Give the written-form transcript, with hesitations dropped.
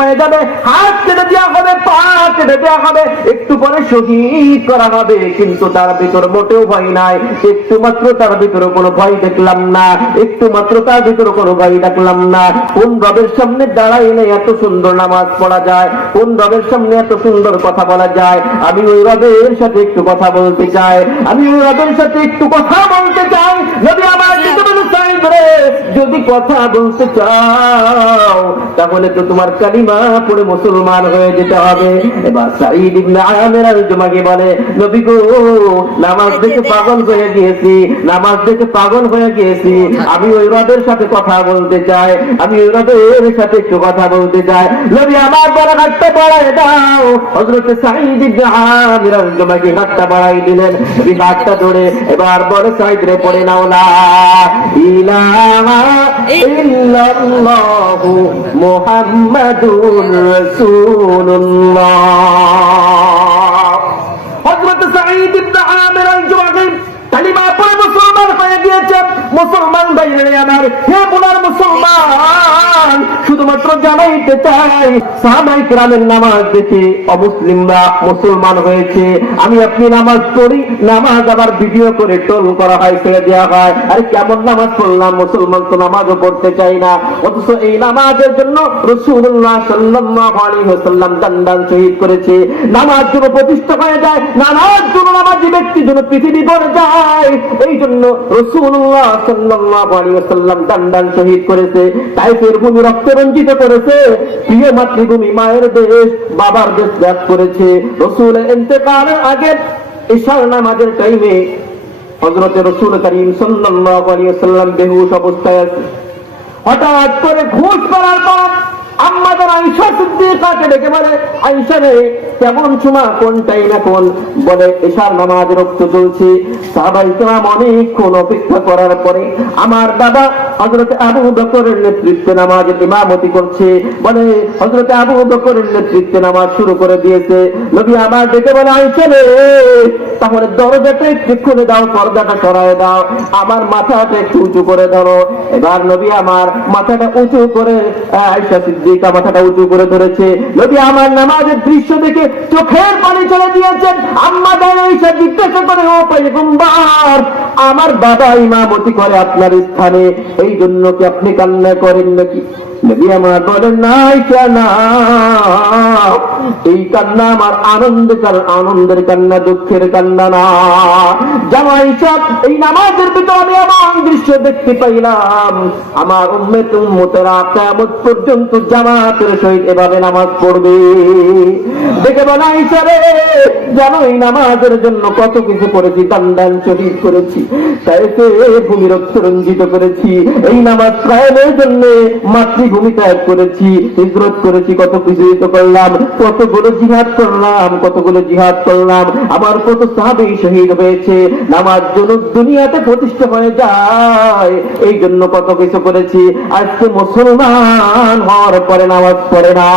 হয়ে যাবে, হাত কেটে দেওয়া হবে, পা কেটে দেওয়া হবে, একটু পরে শহীদ করা হবে, কিন্তু তার ভিতর মোটেও ভয় নাই, একটু মাত্র তার ভিতরে কোনো ভয় দেখলাম না, একটু মাত্র তার ভিতরে কোনো ভয় দেখলাম না। কোন রবের সামনে দাঁড়াইলে এত সুন্দর নামাজ পড়া যায়, কোন রবের সামনে এত সুন্দর কথা বলা যায়। আমি ওই রবের সাথে একটু কথা বলতে চাই, আমি ওই রবের সাথে একটু কথা বলতে চাই। নবী আমার যদি কথা বলতে চাও তাহলে তো তোমার কালিমা পড়ে মুসলমান হয়ে যেতে হবে। এবার সাঈদ ইবনে আমির আল-জুমাহি বলে, নবী গো, নামাজ দেখে পাগল হয়ে গিয়েছি, নামাজ দেখে পাগল হয়ে গিয়েছি, আমি ওই রবের সাথে কথা বলতে চাই, আমি ওই রবের সাথে একটু কথা বলতে চাই। নবী আমার বড় হাতটা বাড়ায় দাও। হযরত সাঈদ ইবনে আমির আল-জুমাহি হাতটা বাড়াই দিলেন, এই হাতটা ধরে এবার বড় সাঈদ রে পড়ে নাও, লা ইলাহা ইল্লাল্লাহু মুহাম্মাদুর রাসূলুল্লাহ। হযরত সাঈদ ইবনে আমির আল-জুমাহি কালিমা পড়ে মুসলমান হয়ে গিয়েছে। মুসলমান ভাইরা আমার, হে বোনার মুসলমান, শুধুমাত্র জানাইতে চাই, সাহাবায়ে কেরামের নামাজ দেখে অমুসলিমরা মুসলমান হয়েছে। আমি আপনি নামাজ পড়ি, নামাজ আবার ভিডিও করে টোল করা হয়, ছেড়ে দেওয়া হয়। আরে কেমন নামাজ পড়লাম, মুসলমান তো নামাজও পড়তে চাই না, অথচ এই নামাজের জন্য রাসূলুল্লাহ সাল্লাল্লাহু আলাইহি ওয়াসাল্লাম দান শহীদ করেছে। নামাজ যেন প্রতিষ্ঠা হয়ে যায়, নামাজ যেন নামাজি ব্যক্তি যেন পৃথিবী ভরে যায়, এই জন্য রাসূলুল্লাহ সাল্লাল্লাহু আলাইহি ওয়াসাল্লাম দান শহীদ করেছে। তাইফের ভূমি রক্তে রঞ্জিত করেছে, প্রিয় মাতৃভূমি মায়ের দেশ বাবার দেশ ত্যাগ করেছে। রাসূলের ইন্তেকালের আগে ইশার নামাজের টাইমে হযরত রাসূল করিম সাল্লাল্লাহু আলাইহি ওয়াসাল্লাম বেহুশ অবস্থায় আছে। হঠাৎ করে ঘুষ করার পর আম্মা জান আয়েশা সিদ্দিকাকে ডেকে বলে, আয়েশা রে, কেমন সময়, কোন টাইম এখন? বলে, ইশার নামাজ রক্ত চলছে। সাহাবায়ে কেরাম অনেকক্ষণ অপেক্ষা করার পরে আমার বাবা হযরত আবু বকরের নেতৃত্বে নামাজের ইমামতি করছে। বলে, হযরত আবু বকরের নেতৃত্বে নামাজ শুরু করে দিয়েছে। নবী আমার ডেকে বলে, আয়েশা রে, তাহলে দরজাটা একটু খুলে দাও, পর্দাটা সরায় দাও, আমার মাথাটা একটু উঁচু করে ধরো। এবার নবী আমার মাথাটা উঁচু করে, আয়েশা সিদ্দিকা মাথাটা উঁচু করে ধরেছে। নবী আমার নামাজের দৃশ্য দেখে চোখের পানি চলে দিয়েছেন। আম্মা জান আয়েশা জিজ্ঞাসা করে, ও পয়গম্বর, আমার বাবা ইমামতি করে আপনার স্থানে, এই জন্য কি আপনি কান্না করেন নাকি? নবী আমার বলেন, না আয়েশা, না, এই কান্না আমার আনন্দের কান্না, দুঃখের কান্না না। জানো আয়েশা, এই নামাজের ভিতরে আমি এমন দৃশ্য দেখতে পাইলাম, আমার উম্মতেরা কিয়ামত পর্যন্ত জামাতের সহিত এভাবে নামাজ পড়বে। দেখে বলে, আয়েশা রে, জানো এই নামাজের জন্য কত কিছু করেছি, দান শহীদ করেছি, তাইতে ভূমি রক্ত রঞ্জিত করেছি, এই নামাজ কায়েমের জন্য মাতৃভূমি ত্যাগ করেছি, হিজরত করেছি, কত কিছু তো করলাম, কতগুলো জিহাদ করলাম, আমার কত সাহাবী শহীদ হয়েছে, নামাজ যেন দুনিয়াতে প্রতিষ্ঠা হয়ে যায়, এই জন্য কত কিছু করেছি। আজকে মুসলমান হওয়ার পরে নামাজ পড়ে না।